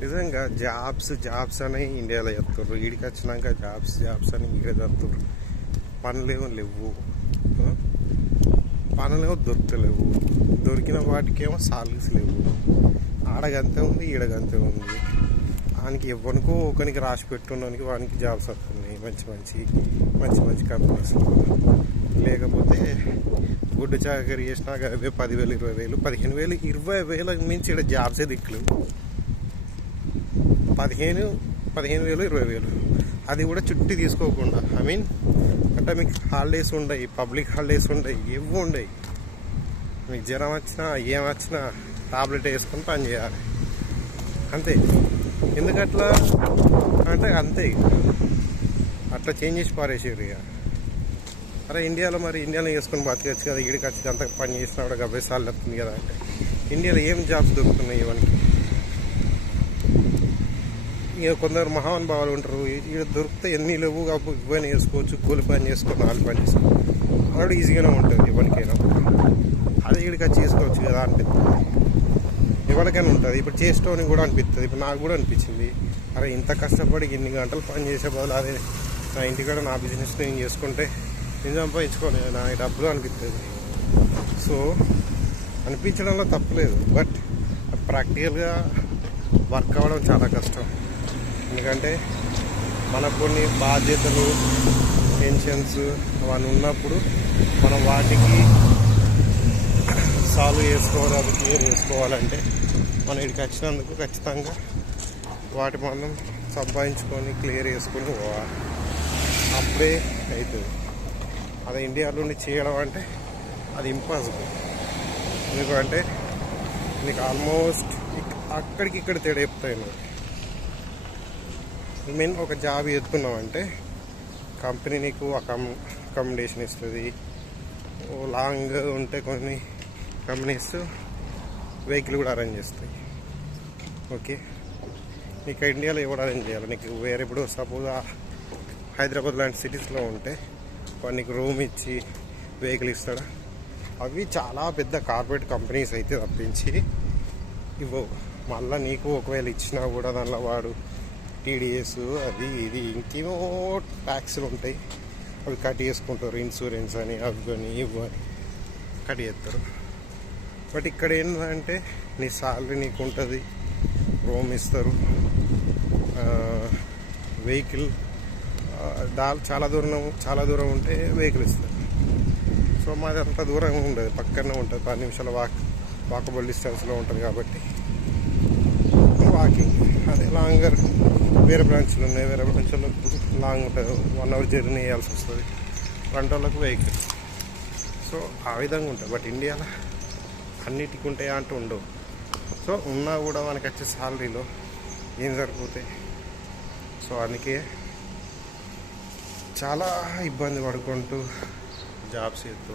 నిజంగా jobs jobs అని ఇండియాలో చెప్తారు ఈడికి వచ్చినాక జాబ్స్ జాబ్స్ అని ఇక్కడ చెప్తారు పనులేమో లేవు. పనులేమో దొరకలేవు. దొరికిన వాటికేమో సాలరీస్ లేవు. ఆడగంతే ఉంది ఈడగంతే ఉంది. వానికి ఎవరికో ఒకరికి రాసి పెట్టుకోవడానికి వానికి జాబ్స్ వస్తున్నాయి. మంచి మంచి మంచి మంచి కంపెనీస్ లేకపోతే గుడ్డు చాకరీ చేసినా అవే పదివేలు ఇరవై వేలు పదిహేను వేలు ఇరవై వేలకు మించి ఇక్కడ జాబ్సే దిక్కులేవు. పదిహేను పదిహేను వేలు ఇరవై వేలు. అది కూడా చుట్టి తీసుకోకుండా ఐ మీన్ అంటే మీకు హాలిడేస్ ఉండయి పబ్లిక్ హాలిడేస్ ఉండయి ఇవి ఉండయి. మీకు జ్వరం వచ్చినా ఏం వచ్చినా టాబ్లెట్ వేసుకొని పని చేయాలి. అంతే. ఎందుకట్లా? అంటే అంతే. అట్లా చేంజ్ చేసి పారేసారు ఇక. అరే ఇండియాలో మరి ఇండియాలో వేసుకొని బతకచ్చు కదా ఈడికి వచ్చి అంత పని చేసినా కూడా గబ్బే సార్లు వస్తుంది కదా అంటే. ఇండియాలో ఏం జాబ్స్ దొరుకుతున్నాయి ఇవన్నీ? ఇక కొందరు మహానుభావాలు ఉంటారు. ఇక్కడ దొరికితే ఎన్ని లేవు కాబట్టి ఇవన్నీ చేసుకోవచ్చు కూలి పని చేసుకొని నాలుగు పని చేసుకోవచ్చు అక్కడ ఈజీగానే ఉంటుంది ఎవరికైనా. అదే ఇక్కడికి వచ్చి చేసుకోవచ్చు కదా అనిపిస్తుంది. ఎవరికైనా ఉంటుంది. ఇప్పుడు చేసేటోని కూడా అనిపిస్తుంది. ఇప్పుడు నాకు కూడా అనిపించింది. అరే ఇంత కష్టపడి ఇన్ని గంటలు పని చేసే బదులు అదే నా ఇంటికాడ నా బిజినెస్ నేను చేసుకుంటే నేను సంపాదించుకోను నా డబ్బులు అనిపిస్తుంది. సో అనిపించడంలో తప్పలేదు బట్ ప్రాక్టికల్గా వర్క్ అవ్వడం చాలా కష్టం. ఎందుకంటే మనకు కొన్ని బాధ్యతలు టెన్షన్స్ అవన్నీ ఉన్నప్పుడు మనం వాటికి సాల్వ్ చేసుకోవాలి అది క్లియర్ చేసుకోవాలంటే మనం ఇక్కడికి వచ్చినందుకు ఖచ్చితంగా వాటి మనం సంపాదించుకొని క్లియర్ చేసుకొని పోవాలి. అప్పుడే అవుతుంది అది ఇండియాలో చేయడం అంటే అది ఇంపాసిబుల్ ఎందుకంటే నీకు ఆల్మోస్ట్ అక్కడికి ఇక్కడ తేడా చెప్తాయి మెయిన్ ఒక జాబ్ ఎత్తున్నావంటే కంపెనీ నీకు అకామ్ అకామిడేషన్ ఇస్తుంది. ఓ లాంగ్ ఉంటే కొన్ని కంపెనీస్ వెహికల్ కూడా అరేంజ్ చేస్తాయి. ఓకే? నీకు ఇండియాలో ఎవరు అరేంజ్ చేయాలి? నీకు వేరే ఇప్పుడు సపోజ్ హైదరాబాద్ లాంటి సిటీస్లో ఉంటే వాడు నీకు రూమ్ ఇచ్చి వెహికల్ ఇస్తాడా? అవి చాలా పెద్ద కార్పొరేట్ కంపెనీస్ అయితే తప్పించి ఇవ్వవు. మళ్ళీ నీకు ఒకవేళ ఇచ్చినా కూడా దానిలో వాడు టీడీఎస్ అది ఇది ఇంకేమో ట్యాక్స్లు ఉంటాయి. అవి కట్ చేసుకుంటారు ఇన్సూరెన్స్ అని అవి అని ఇవి అని కట్ చేస్తారు. బట్ ఇక్కడ ఏంటంటే నీ సాలరీ నీకు ఉంటుంది రూమ్ ఇస్తారు. వెహికల్ దాల్ చాలా దూరం చాలా దూరం ఉంటే వెహికల్ ఇస్తారు. సో మాది అంత దూరం ఉండదు పక్కనే ఉంటుంది పది నిమిషాల వాక్ వాకబుల్ డిస్టెన్స్లో ఉంటుంది కాబట్టి. వాకింగ్ అదే లాంగర్ వేరే బ్రాంచ్లు ఉన్నాయి వేరే బ్రాంచ్లో లాంగ్ ఉంటుంది వన్ అవర్ జర్నీ వేయాల్సి వస్తుంది. గంటలకు వెహికల్ సో ఆ విధంగా ఉంటుంది బట్ ఇండియాలో అన్నిటికీ ఉంటాయా అంటూ ఉండవు. సో ఉన్నా కూడా మనకి వచ్చే సాలరీలో ఏం సరిపోతాయి? సో అందుకే చాలా ఇబ్బంది పడుకుంటూ జాబ్స్ చేస్తూ